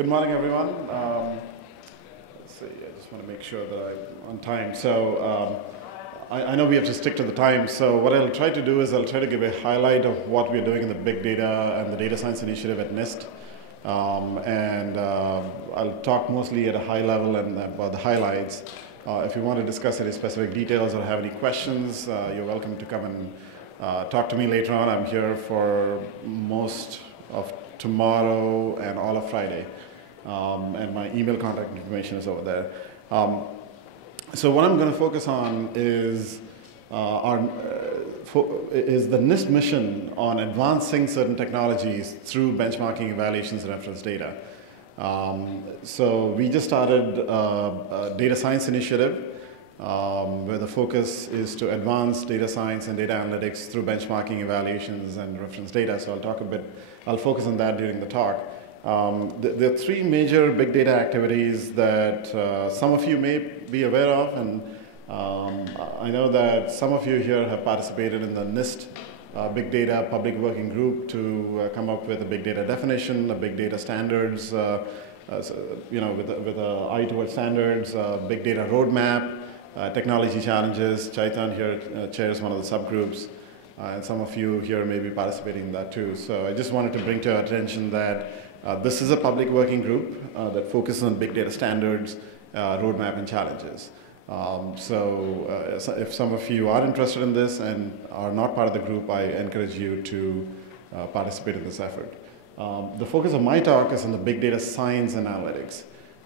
Good morning, everyone. Let's see, I just want to make sure that I'm on time. So I know we have to stick to the time. So what I'll try to do is I'll try to give a highlight of what we're doing in the big data and the data science initiative at NIST. I'll talk mostly at a high level and about the highlights. If you want to discuss any specific details or have any questions, you're welcome to come and talk to me later on. I'm here for most of tomorrow and all of Friday. And my email contact information is over there. So what I'm going to focus on is the NIST mission on advancing certain technologies through benchmarking, evaluations, and reference data. So we just started a data science initiative where the focus is to advance data science and data analytics through benchmarking, evaluations, and reference data. So I'll focus on that during the talk. There are three major big data activities that some of you may be aware of, and I know that some of you here have participated in the NIST Big Data Public Working Group to come up with a big data definition, a big data standards, with an eye towards standards, big data roadmap, technology challenges. Chaitan here chairs one of the subgroups, and some of you here may be participating in that too. So I just wanted to bring to your attention that this is a public working group that focuses on big data standards, roadmap, and challenges. If some of you are interested in this and are not part of the group, I encourage you to participate in this effort. The focus of my talk is on the big data science and analytics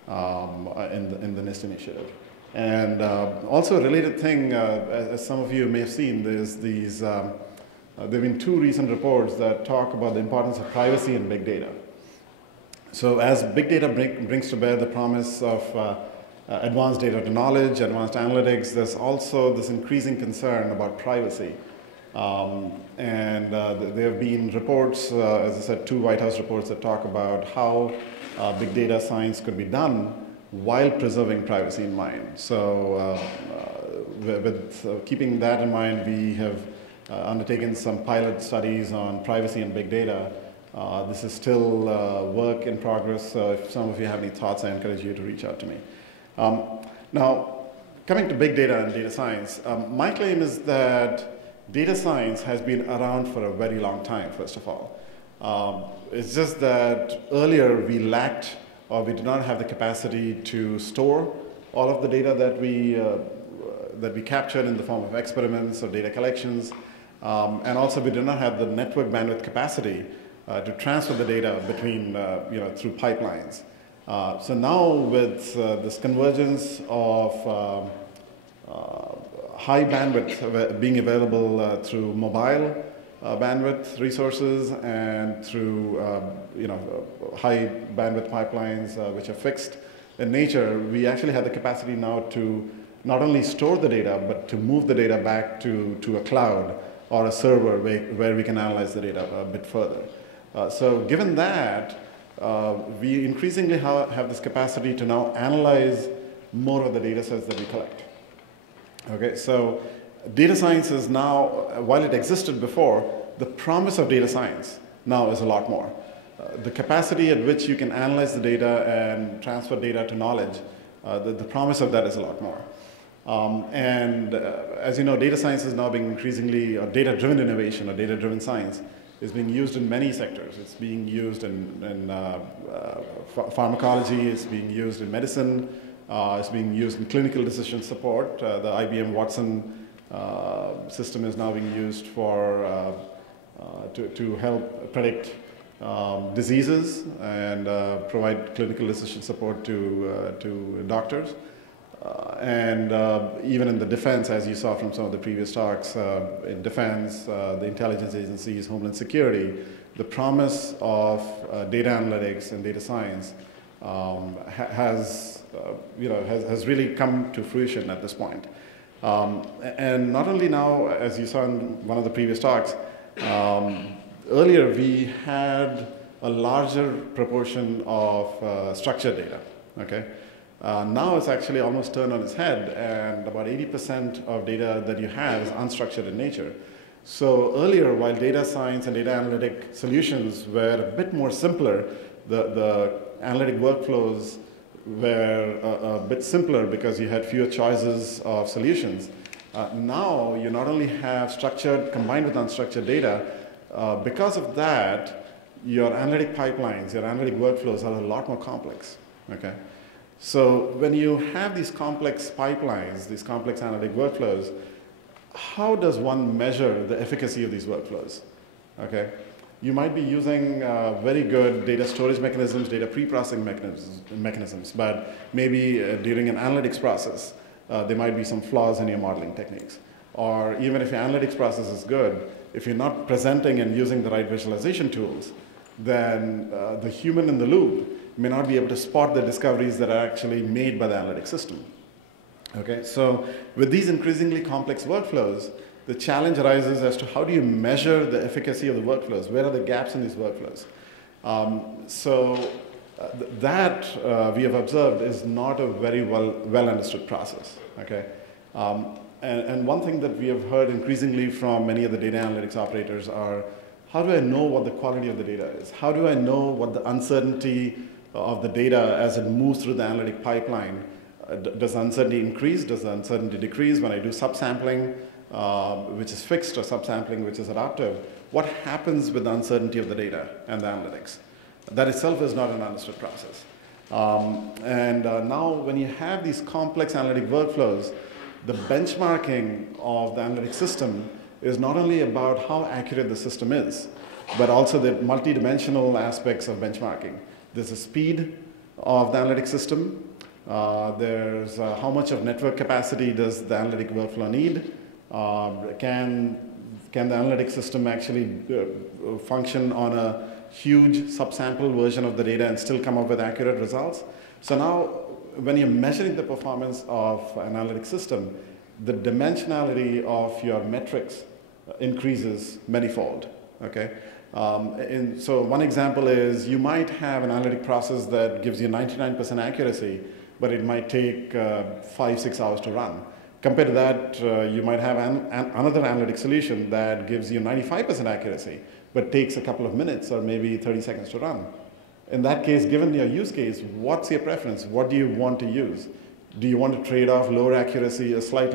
in the NIST initiative. And also a related thing, as some of you may have seen, there have been two recent reports that talk about the importance of privacy in big data. So as big data brings to bear the promise of advanced data to knowledge, advanced analytics, there's also this increasing concern about privacy. There have been reports, as I said, two White House reports that talk about how big data science could be done while preserving privacy in mind. So with keeping that in mind, we have undertaken some pilot studies on privacy and big data. This is still work in progress, so if some of you have any thoughts, I encourage you to reach out to me. Now, coming to big data and data science, my claim is that data science has been around for a very long time, first of all. It's just that earlier we lacked, or we did not have the capacity to store all of the data that we captured in the form of experiments or data collections. And also we did not have the network bandwidth capacity to transfer the data between, through pipelines. So now with this convergence of high bandwidth being available through mobile bandwidth resources and through high bandwidth pipelines which are fixed in nature, we actually have the capacity now to not only store the data, but to move the data back to a cloud or a server where we can analyze the data a bit further. So given that, we increasingly have this capacity to now analyze more of the data sets that we collect. Okay, so data science is now, while it existed before, the promise of data science now is a lot more. The capacity at which you can analyze the data and transfer data to knowledge, the promise of that is a lot more. As you know, data science is now being increasingly, or data-driven innovation or data-driven science is being used in many sectors. It's being used in pharmacology, it's being used in medicine, it's being used in clinical decision support. The IBM Watson system is now being used to help predict diseases and provide clinical decision support to doctors. Even in the defense, as you saw from some of the previous talks, in defense, the intelligence agencies, Homeland Security, the promise of data analytics and data science has really come to fruition at this point. And not only now, as you saw in one of the previous talks, earlier we had a larger proportion of structured data, okay? Now it's actually almost turned on its head, and about 80% of data that you have is unstructured in nature. So earlier, while data science and data analytic solutions were a bit more simpler, the analytic workflows were a bit simpler because you had fewer choices of solutions. Now you not only have structured combined with unstructured data, because of that, your analytic pipelines, your analytic workflows are a lot more complex. Okay? So when you have these complex pipelines, these complex analytic workflows, how does one measure the efficacy of these workflows? Okay? You might be using very good data storage mechanisms, data pre-processing mechanisms, but maybe during an analytics process, there might be some flaws in your modeling techniques. Or even if your analytics process is good, if you're not presenting and using the right visualization tools, then the human in the loop may not be able to spot the discoveries that are actually made by the analytic system. Okay, so with these increasingly complex workflows, the challenge arises as to how do you measure the efficacy of the workflows? Where are the gaps in these workflows? That we have observed is not a very well understood process. Okay, and one thing that we have heard increasingly from many of the data analytics operators are, how do I know what the quality of the data is? How do I know what the uncertainty of the data as it moves through the analytic pipeline? Does the uncertainty increase? Does the uncertainty decrease when I do subsampling, which is fixed, or subsampling, which is adaptive? What happens with the uncertainty of the data and the analytics? That itself is not an understood process. Now when you have these complex analytic workflows, the benchmarking of the analytic system is not only about how accurate the system is, but also the multidimensional aspects of benchmarking. There's the speed of the analytic system. There's how much of network capacity does the analytic workflow need? Can the analytic system actually function on a huge subsample version of the data and still come up with accurate results? So now, when you're measuring the performance of an analytic system, the dimensionality of your metrics increases manifold. Okay? So one example is you might have an analytic process that gives you 99% accuracy, but it might take 5-6 hours to run. Compared to that, you might have another analytic solution that gives you 95% accuracy, but takes a couple of minutes or maybe 30 seconds to run. In that case, given your use case, what's your preference? What do you want to use? Do you want to trade off lower accuracy, a slight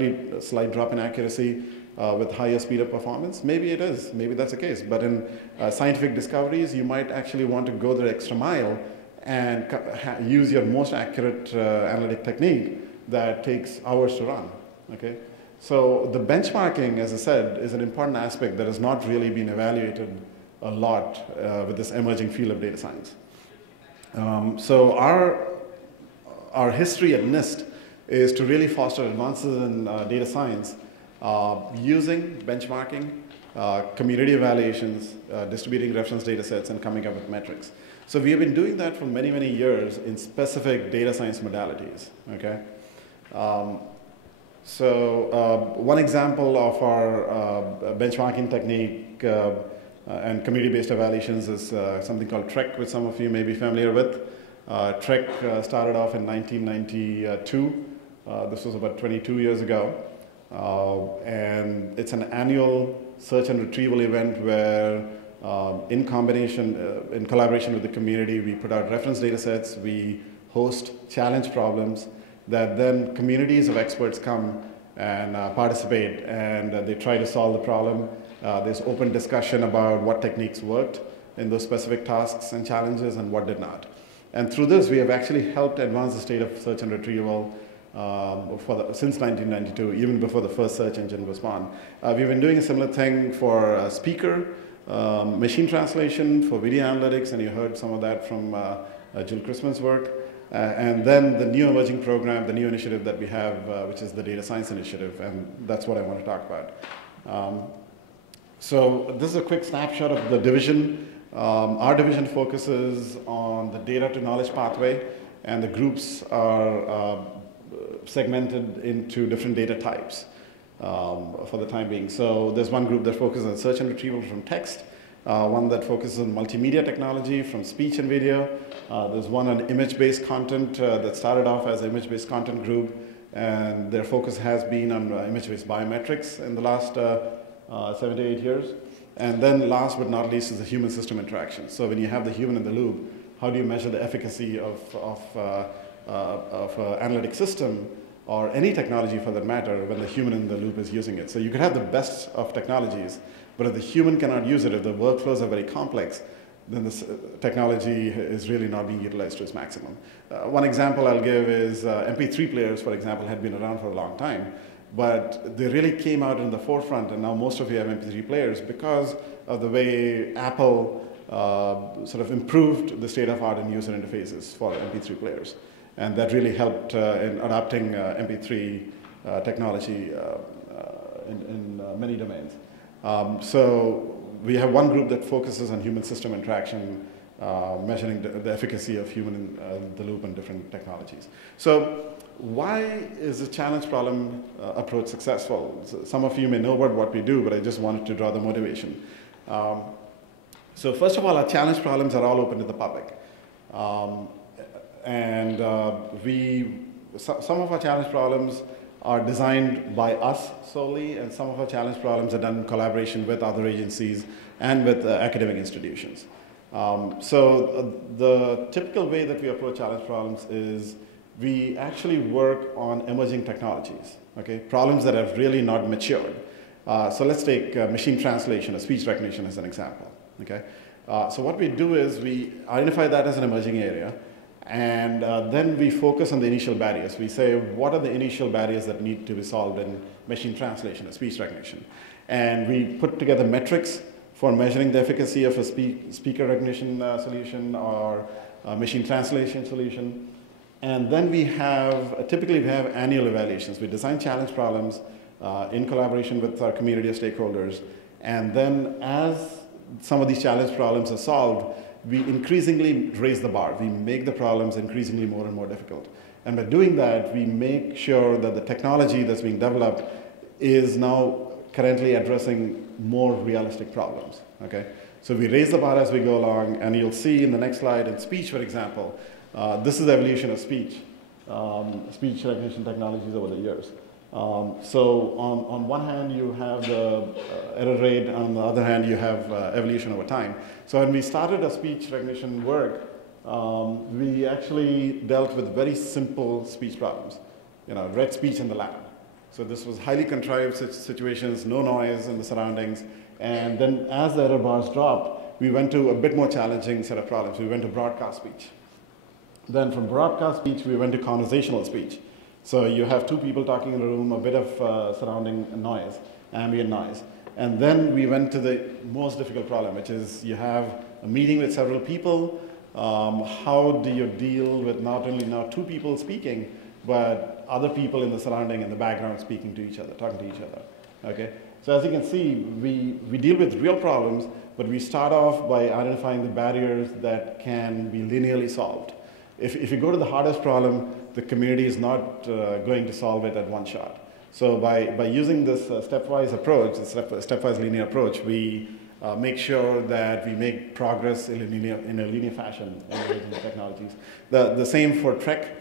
drop in accuracy with higher speed of performance? Maybe it is. Maybe that's the case. But in scientific discoveries, you might actually want to go the extra mile and use your most accurate analytic technique that takes hours to run. Okay? So the benchmarking, as I said, is an important aspect that has not really been evaluated a lot with this emerging field of data science. So our history at NIST is to really foster advances in data science using benchmarking, community evaluations, distributing reference data sets, and coming up with metrics. So we have been doing that for many, many years in specific data science modalities. Okay? One example of our benchmarking technique and community-based evaluations is something called TREC, which some of you may be familiar with. TREC started off in 1992. This was about 22 years ago. And it's an annual search and retrieval event where in collaboration with the community, we put out reference data sets, we host challenge problems that then communities of experts come and participate, and they try to solve the problem. There's open discussion about what techniques worked in those specific tasks and challenges and what did not. And through this, we have actually helped advance the state of search and retrieval since 1992, even before the first search engine was born. We've been doing a similar thing for speaker, machine translation, for video analytics, and you heard some of that from Jill Chrisman's work. And then the new emerging program, the new initiative that we have, which is the Data Science Initiative, and that's what I want to talk about. So this is a quick snapshot of the division. Our division focuses on the data to knowledge pathway, and the groups are segmented into different data types for the time being. So there's one group that focuses on search and retrieval from text, one that focuses on multimedia technology from speech and video. There's one on image-based content that started off as an image-based content group, and their focus has been on image-based biometrics in the last 7 to 8 years. And then last but not least is the human-system interaction. So when you have the human in the loop, how do you measure the efficacy of an analytic system or any technology for that matter when the human in the loop is using it. So you could have the best of technologies, but if the human cannot use it, if the workflows are very complex, then this technology is really not being utilized to its maximum. One example I'll give is MP3 players, for example, had been around for a long time, but they really came out in the forefront, and now most of you have MP3 players because of the way Apple sort of improved the state of art in user interfaces for MP3 players. And that really helped in adopting MP3 technology in many domains. So we have one group that focuses on human-system interaction, measuring the efficacy of human in the loop and different technologies. So why is the challenge problem approach successful? So some of you may know about what we do, but I just wanted to draw the motivation. So first of all, our challenge problems are all open to the public. Some of our challenge problems are designed by us solely, and some of our challenge problems are done in collaboration with other agencies and with academic institutions. The typical way that we approach challenge problems is we actually work on emerging technologies, okay? Problems that have really not matured. So let's take machine translation or speech recognition as an example, okay? So what we do is we identify that as an emerging area, and then we focus on the initial barriers. We say, what are the initial barriers that need to be solved in machine translation or speech recognition? And we put together metrics for measuring the efficacy of a speaker recognition solution or a machine translation solution. And then typically we have annual evaluations. We design challenge problems in collaboration with our community of stakeholders. And then as some of these challenge problems are solved, we increasingly raise the bar. We make the problems increasingly more and more difficult. And by doing that, we make sure that the technology that's being developed is now currently addressing more realistic problems, okay? So we raise the bar as we go along, and you'll see in the next slide, in speech, for example, this is the evolution of speech recognition technologies over the years. So on one hand, you have the error rate, on the other hand, you have evolution over time. So when we started our speech recognition work, we actually dealt with very simple speech problems, read speech in the lab. So this was highly contrived situations, no noise in the surroundings. And then as the error bars dropped, we went to a bit more challenging set of problems. We went to broadcast speech. Then from broadcast speech, we went to conversational speech. So you have two people talking in a room, a bit of surrounding noise, ambient noise. And then we went to the most difficult problem, which is you have a meeting with several people. How do you deal with not only now two people speaking, but other people in the surrounding and the background speaking to each other, talking to each other, okay? So as you can see, we deal with real problems, but we start off by identifying the barriers that can be linearly solved. If you go to the hardest problem, the community is not going to solve it at one shot. So by using this stepwise approach, this stepwise linear approach, we make sure that we make progress in a linear fashion in the technologies. The same for Trek.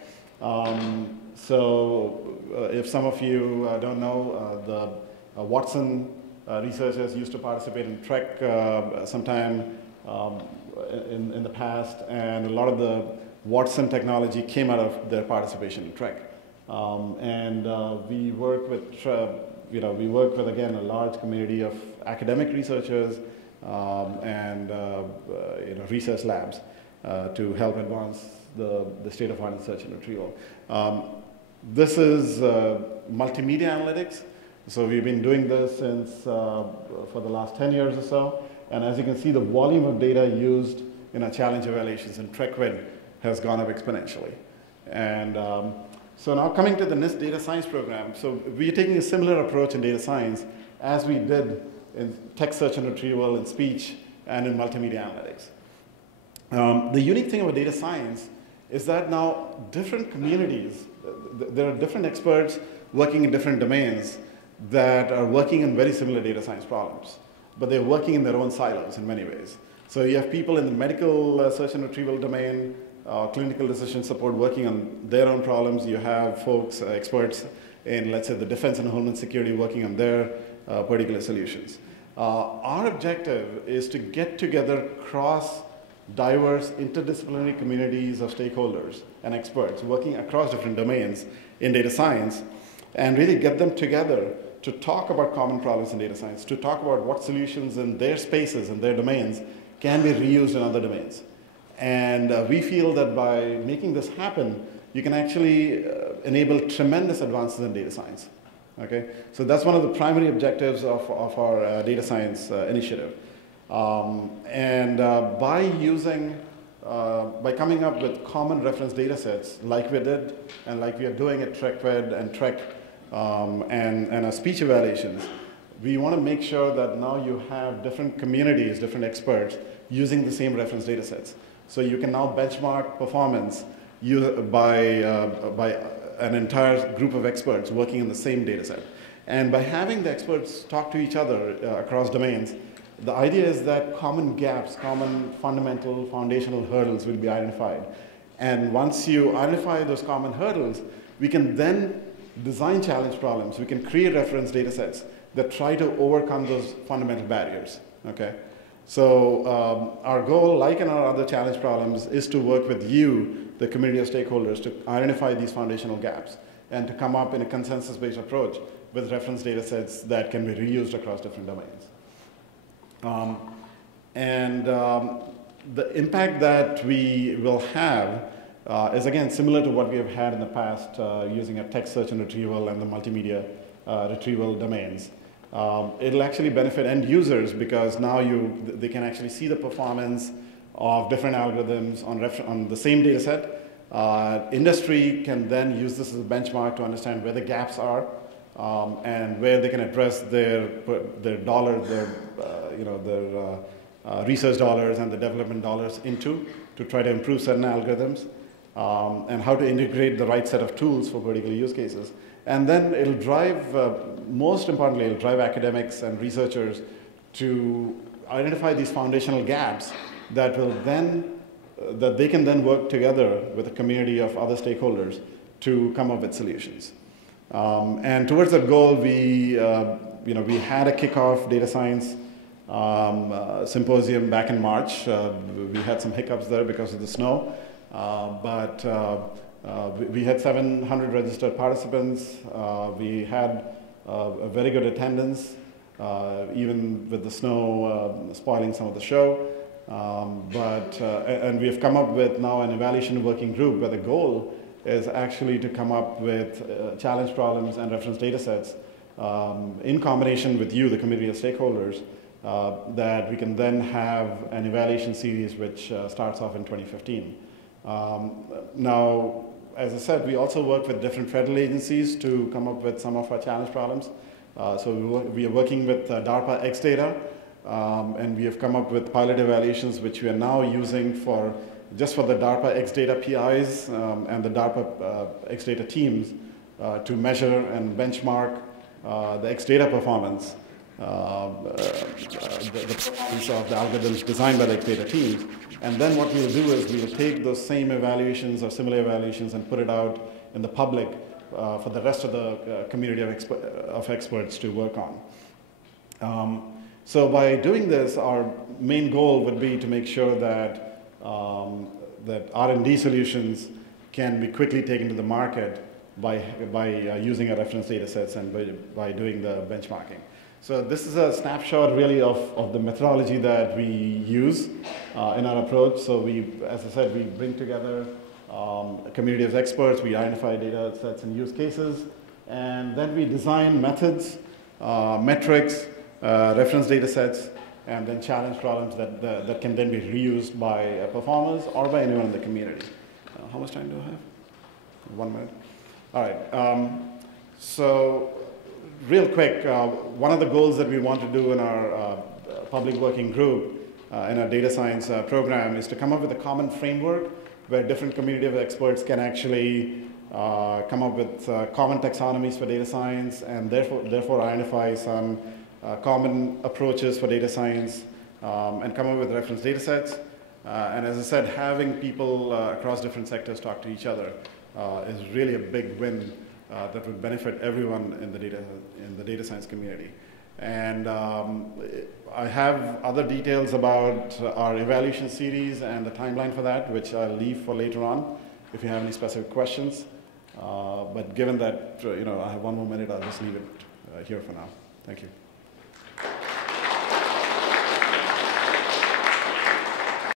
If some of you don't know, the Watson researchers used to participate in Trek sometime in the past, and a lot of the Watson technology came out of their participation in Trek. We work with, again, a large community of academic researchers and research labs to help advance the state of art in search and retrieval. This is multimedia analytics. So we've been doing this since for the last 10 years or so. And as you can see, the volume of data used in our challenge evaluations in TrekWin has gone up exponentially. And so now coming to the NIST data science program. So we're taking a similar approach in data science as we did in text search and retrieval, in speech, and in multimedia analytics. The unique thing about data science is that now different communities, there are different experts working in different domains that are working in very similar data science problems, but they're working in their own silos in many ways. So you have people in the medical search and retrieval domain, clinical decision support working on their own problems. You have folks, experts in, let's say, the defense and homeland security working on their particular solutions. Our objective is to get together cross diverse interdisciplinary communities of stakeholders and experts working across different domains in data science and really get them together to talk about common problems in data science, to talk about what solutions in their spaces and their domains can be reused in other domains. And we feel that by making this happen, you can actually enable tremendous advances in data science. Okay? So that's one of the primary objectives of our data science initiative. By coming up with common reference data sets like we did and like we are doing at TrekVed and Trek and our speech evaluations, we want to make sure that now you have different communities, different experts using the same reference data sets. So you can now benchmark performance by an entire group of experts working in the same data set. And by having the experts talk to each other across domains, the idea is that common gaps, common fundamental, foundational hurdles will be identified. And once you identify those common hurdles, we can then design challenge problems. We can create reference data sets that try to overcome those fundamental barriers. Okay? So our goal, like in our other challenge problems, is to work with you, the community of stakeholders, to identify these foundational gaps and to come up in a consensus-based approach with reference data sets that can be reused across different domains. The impact that we will have is, again, similar to what we have had in the past using a text search and retrieval and the multimedia retrieval domains. It'll actually benefit end users because now they can actually see the performance of different algorithms on the same data set. Industry can then use this as a benchmark to understand where the gaps are and where they can address their dollars, their research dollars and the development dollars into to try to improve certain algorithms and how to integrate the right set of tools for particular use cases. And then it'll drive, most importantly, it'll drive academics and researchers to identify these foundational gaps that will then, that they can then work together with a community of other stakeholders to come up with solutions. And towards that goal, we had a kickoff data science symposium back in March. We had some hiccups there because of the snow, but we had 700 registered participants. We had a very good attendance, even with the snow spoiling some of the show. And we have come up with now an evaluation working group where the goal is actually to come up with challenge problems and reference data sets in combination with you, the community of stakeholders, that we can then have an evaluation series which starts off in 2015. Now, as I said, we also work with different federal agencies to come up with some of our challenge problems. So we are working with DARPA XData, and we have come up with pilot evaluations which we are now using just for the DARPA XData PIs and the DARPA XData teams to measure and benchmark the XData performance, the performance of the algorithms designed by the XData teams. And then what we'll do is we'll take those same evaluations or similar evaluations and put it out in the public for the rest of the community of experts to work on. So by doing this, our main goal would be to make sure that that R&D solutions can be quickly taken to the market by using our reference data sets and by doing the benchmarking. So this is a snapshot really of the methodology that we use in our approach. So as I said, we bring together a community of experts, we identify data sets and use cases, and then we design methods, metrics, reference data sets, and then challenge problems that can then be reused by performers or by anyone in the community. How much time do I have? 1 minute. All right. So real quick, one of the goals that we want to do in our public working group in our data science program is to come up with a common framework where different community of experts can actually come up with common taxonomies for data science and therefore identify some common approaches for data science and come up with reference data sets. And as I said, having people across different sectors talk to each other is really a big win that would benefit everyone in the data science community. And I have other details about our evaluation series and the timeline for that, which I'll leave for later on if you have any specific questions. But given that I have 1 more minute, I'll just leave it here for now. Thank you.